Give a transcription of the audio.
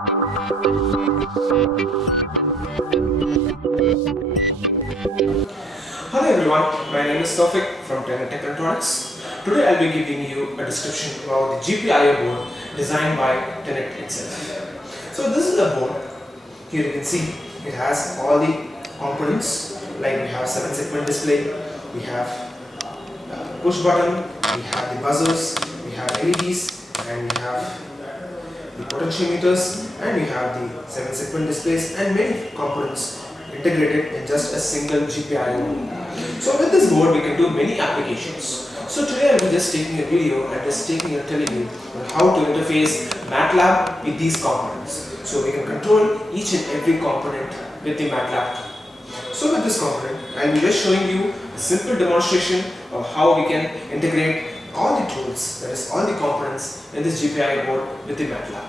Hello everyone, my name is Tawfiq from Tenet Technetronics. Today I'll be giving you a description about the GPIO board designed by Tenet itself. So this is a board. Here you can see it has all the components, like we have 7-segment display, we have push button, we have the buzzers, we have LEDs, and we have the potentiometers, and we have the 7-segment displays and many components integrated in just a single GPIO. So with this board we can do many applications. So today I will be just taking a video and just telling you on how to interface Matlab with these components. So we can control each and every component with the Matlab. So with this component I will be just showing you a simple demonstration of how we can integrate all the tools, that is all the components in this GPIO board with the Matlab.